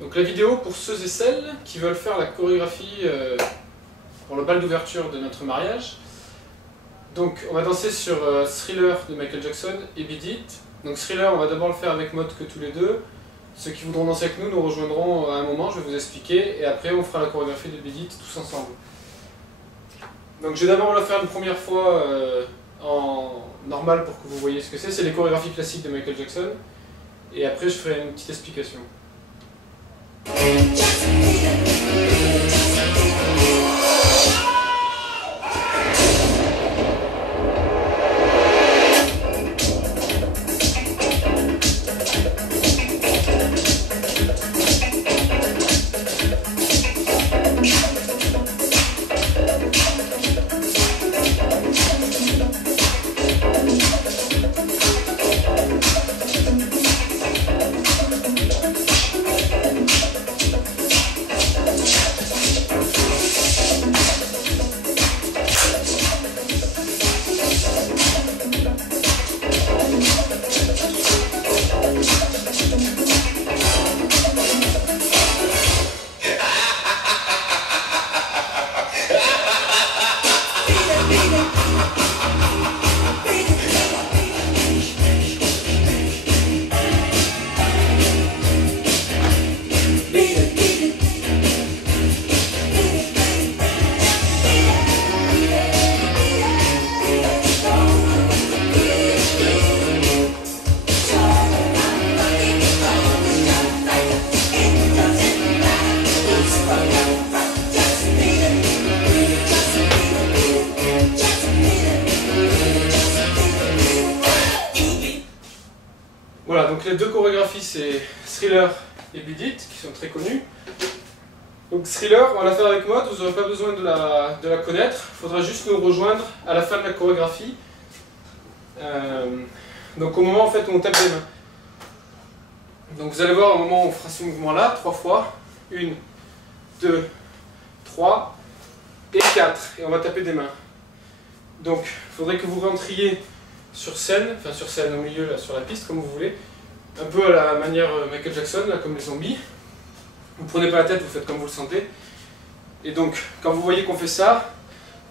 Donc la vidéo pour ceux et celles qui veulent faire la chorégraphie pour le bal d'ouverture de notre mariage. Donc on va danser sur Thriller de Michael Jackson et Beat It. Donc Thriller, on va d'abord le faire avec Maud que tous les deux. Ceux qui voudront danser avec nous nous rejoindront à un moment, je vais vous expliquer, et après on fera la chorégraphie de Beat It tous ensemble. Donc je vais d'abord le faire une première fois en normal pour que vous voyez ce que c'est. C'est les chorégraphies classiques de Michael Jackson. Et après je ferai une petite explication. Voilà, donc les deux chorégraphies c'est Thriller et Beat It qui sont très connues. Donc Thriller, on va la faire avec Maud, vous n'aurez pas besoin de la connaître, il faudra juste nous rejoindre à la fin de la chorégraphie. Donc au moment en fait où on tape les mains. Donc vous allez voir au moment où on fera ce mouvement là, 3 fois. 1, 2, 3 et 4. Et on va taper des mains. Donc il faudrait que vous rentriez sur scène, enfin sur scène au milieu, là, sur la piste, comme vous voulez. Un peu à la manière Michael Jackson, là, comme les zombies. Vous prenez pas la tête, vous faites comme vous le sentez. Et donc, quand vous voyez qu'on fait ça,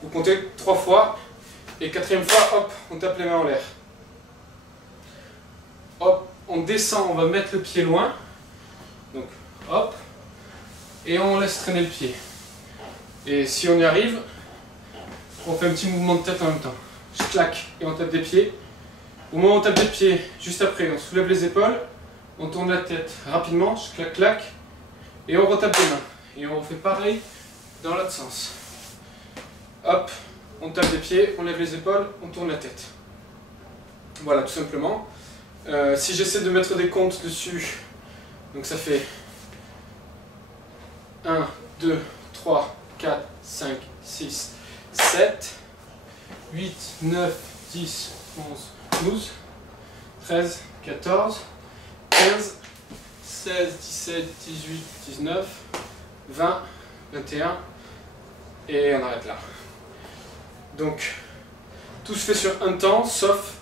vous comptez 3 fois. Et 4e fois, hop, on tape les mains en l'air. Hop, on descend, on va mettre le pied loin. Donc, hop. Et on laisse traîner le pied. Et si on y arrive, on fait un petit mouvement de tête en même temps. Je claque et on tape des pieds. Au moment où on tape des pieds, juste après, on soulève les épaules, on tourne la tête rapidement, je claque, claque, et on retape les mains. Et on fait pareil dans l'autre sens. Hop, on tape des pieds, on lève les épaules, on tourne la tête. Voilà, tout simplement. Si j'essaie de mettre des comptes dessus, donc ça fait 1, 2, 3, 4, 5, 6, 7, 8, 9, 10, 11, 12, 13, 14, 15, 16, 17, 18, 19, 20, 21, et on arrête là. Donc, tout se fait sur un temps, sauf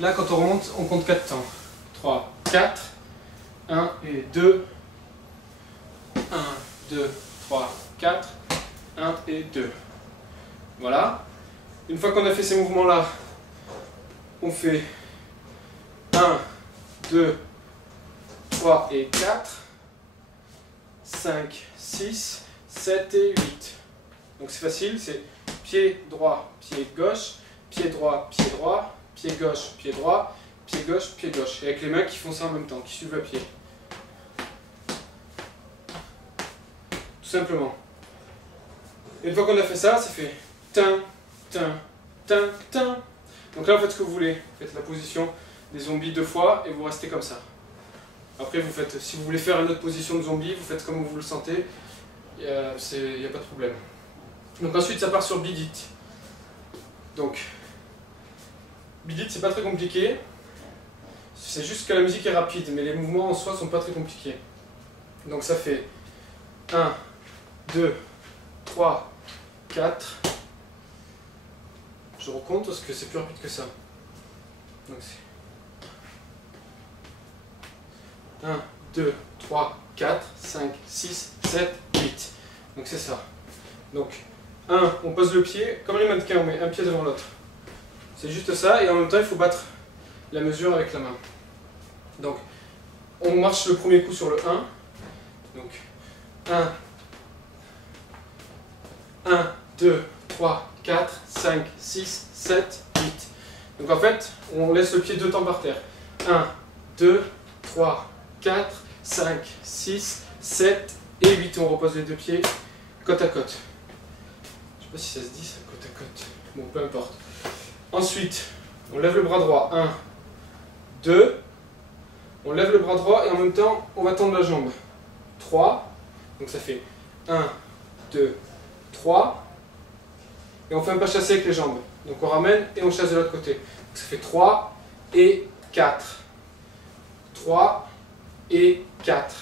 là quand on remonte, on compte 4 temps. 3, 4, 1 et 2, 1, 2, 3, 4, 1 et 2. Voilà. Une fois qu'on a fait ces mouvements-là, on fait 1, 2, 3 et 4, 5, 6, 7 et 8. Donc c'est facile, c'est pied droit, pied gauche, pied droit, pied droit, pied gauche, pied droit, pied gauche, pied gauche. Et avec les mains qui font ça en même temps, qui suivent le pied. Tout simplement. Et une fois qu'on a fait ça, ça fait tin, tin, tin, tin. Donc là, vous faites ce que vous voulez. Vous faites la position des zombies 2 fois et vous restez comme ça. Après, vous faites, si vous voulez faire une autre position de zombie, vous faites comme vous le sentez. Il n'y a pas de problème. Donc ensuite, ça part sur Beat It. Donc, Beat It, c'est pas très compliqué. C'est juste que la musique est rapide, mais les mouvements en soi sont pas très compliqués. Donc ça fait 1, 2, 3, 4. Je recompte parce que c'est plus rapide que ça. Donc c'est 1, 2, 3, 4, 5, 6, 7, 8. Donc c'est ça. Donc 1, on pose le pied, comme les mannequins, on met un pied devant l'autre. C'est juste ça, et en même temps il faut battre la mesure avec la main. Donc on marche le premier coup sur le 1. Donc 1, 2, 3, 4, 5, 6, 7, 8. Donc en fait, on laisse le pied 2 temps par terre. 1, 2, 3, 4, 5, 6, 7 et 8. On repose les deux pieds côte à côte. Je sais pas si ça se dit ça, côte à côte. Bon, peu importe. Ensuite, on lève le bras droit. 1, 2. On lève le bras droit et en même temps, on va tendre la jambe. 3. Donc ça fait 1, 2, 3. Et on fait un pas chassé avec les jambes. Donc on ramène et on chasse de l'autre côté. Donc ça fait 3 et 4. 3 et 4.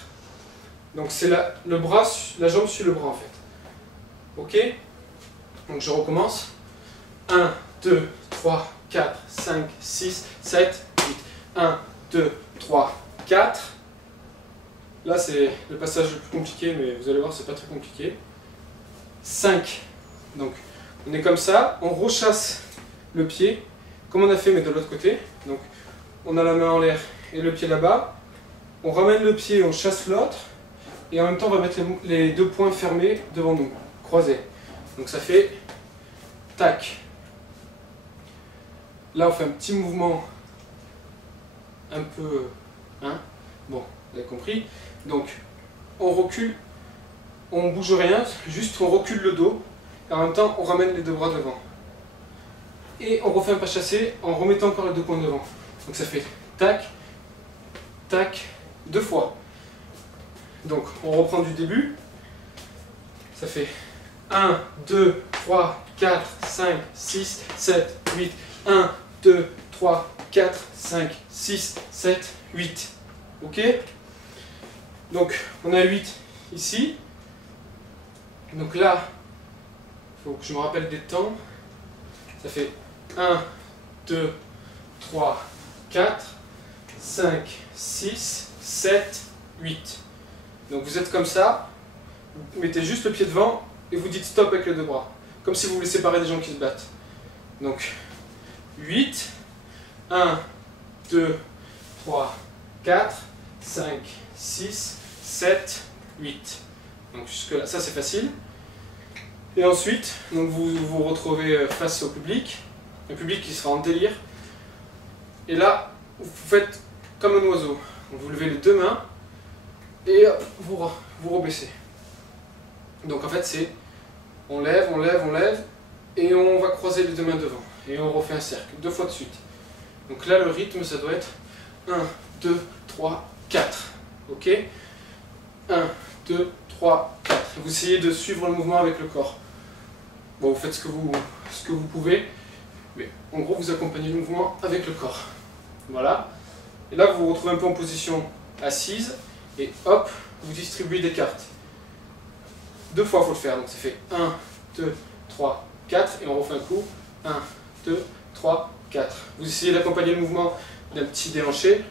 Donc c'est le bras, la jambe suit le bras en fait. Ok? Donc je recommence. 1, 2, 3, 4, 5, 6, 7, 8. 1, 2, 3, 4. Là c'est le passage le plus compliqué, mais vous allez voir c'est pas très compliqué. 5. Donc on est comme ça, on rechasse le pied, comme on a fait mais de l'autre côté. Donc on a la main en l'air et le pied là-bas. On ramène le pied, on chasse l'autre. Et en même temps on va mettre les deux poings fermés devant nous, croisés. Donc ça fait tac. Là on fait un petit mouvement un peu... Hein, bon, vous avez compris. Donc on recule, on bouge rien, juste on recule le dos. Et en même temps, on ramène les deux bras devant. Et on refait un pas chassé en remettant encore les deux poings devant. Donc ça fait tac, tac, 2 fois. Donc on reprend du début. Ça fait 1, 2, 3, 4, 5, 6, 7, 8. 1, 2, 3, 4, 5, 6, 7, 8. Ok? Donc on a 8 ici. Donc là, il faut que je me rappelle des temps. Ça fait 1, 2, 3, 4, 5, 6, 7, 8. Donc vous êtes comme ça, vous mettez juste le pied devant et vous dites stop avec les deux bras. Comme si vous voulez séparer des gens qui se battent. Donc 8, 1, 2, 3, 4, 5, 6, 7, 8. Donc jusque là, ça c'est facile. Et ensuite, donc vous vous retrouvez face au public, le public qui sera en délire. Et là, vous faites comme un oiseau. Donc vous levez les deux mains et vous rebaissez. Donc en fait c'est, on lève, on lève, on lève, et on va croiser les deux mains devant. Et on refait un cercle, 2 fois de suite. Donc là le rythme ça doit être 1, 2, 3, 4. Ok? 1, 2, 3, 4. Vous essayez de suivre le mouvement avec le corps. Bon, vous faites ce que vous pouvez, mais en gros vous accompagnez le mouvement avec le corps. Voilà. Et là vous vous retrouvez un peu en position assise, et hop, vous distribuez des cartes. 2 fois il faut le faire, donc ça fait 1, 2, 3, 4, et on refait un coup. 1, 2, 3, 4. Vous essayez d'accompagner le mouvement d'un petit déhanché.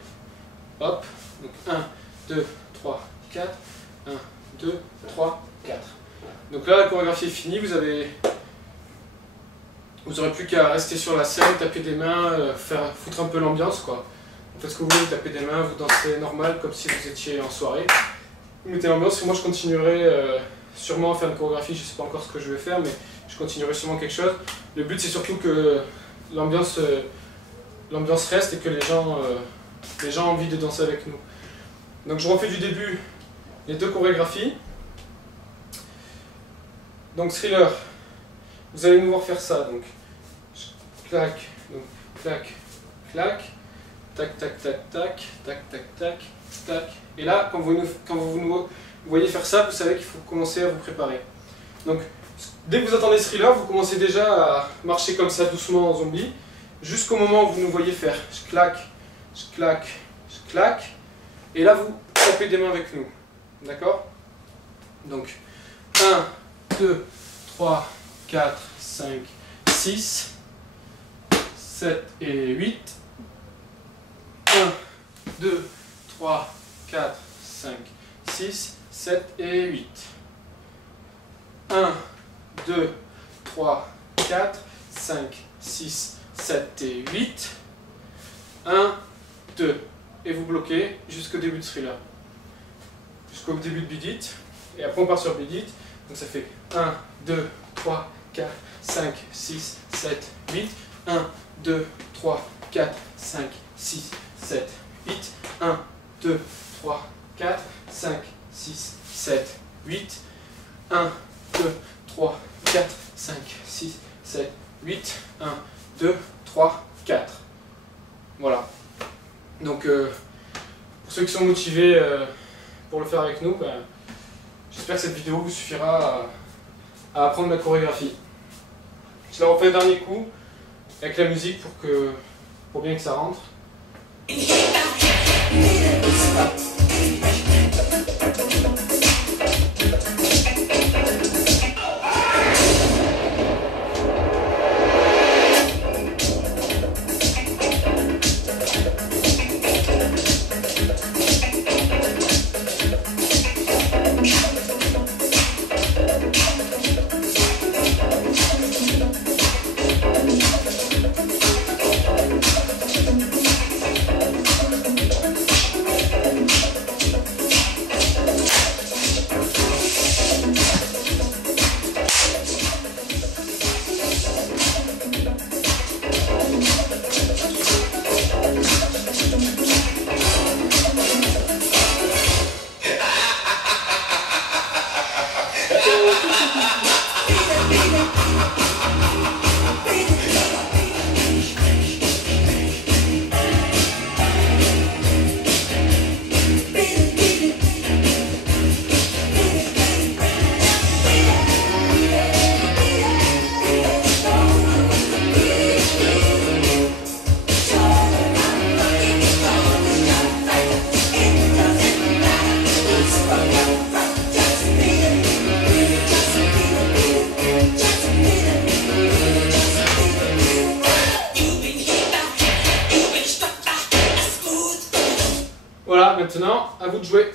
Hop, donc 1, 2, 3, 4, 1, 2, 3, 4. Donc là la chorégraphie est finie, vous n'aurez plus qu'à rester sur la scène, taper des mains, foutre un peu l'ambiance quoi. Vous faites ce que vous voulez, vous tapez des mains, vous dansez normal comme si vous étiez en soirée. Vous mettez l'ambiance et moi je continuerai sûrement à faire une chorégraphie, je ne sais pas encore ce que je vais faire mais je continuerai sûrement quelque chose. Le but c'est surtout que l'ambiance reste et que les gens aient envie de danser avec nous. Donc je refais du début les 2 chorégraphies. Donc Thriller, vous allez nous voir faire ça, donc clac, donc clac, clac, tac, tac, tac, tac, tac, tac, tac, tac. Et là, quand vous nous voyez faire ça, vous savez qu'il faut commencer à vous préparer. Donc, dès que vous entendez Thriller, vous commencez déjà à marcher comme ça doucement en zombie, jusqu'au moment où vous nous voyez faire. Je claque, je claque, je claque. Et là, vous tapez des mains avec nous. D'accord? Donc, 1, 2, 3, 4, 5, 6, 7 et 8. 1, 2, 3, 4, 5, 6, 7 et 8. 1, 2, 3, 4, 5, 6, 7 et 8. 1, 2. Et vous bloquez jusqu'au début de thriller. Jusqu'au début de Beat It. Et après on part sur Beat It. Donc ça fait 1, 2, 3, 4, 5, 6, 7, 8. 1, 2, 3, 4, 5, 6, 7, 8. 1, 2, 3, 4, 5, 6, 7, 8. 1, 2, 3, 4, 5, 6, 7, 8. 1, 2, 3, 4. Voilà. Donc, pour ceux qui sont motivés pour le faire avec nous, ben, j'espère que cette vidéo vous suffira à apprendre la chorégraphie. Je la refais un dernier coup avec la musique pour bien que ça rentre. Voilà, maintenant, à vous de jouer.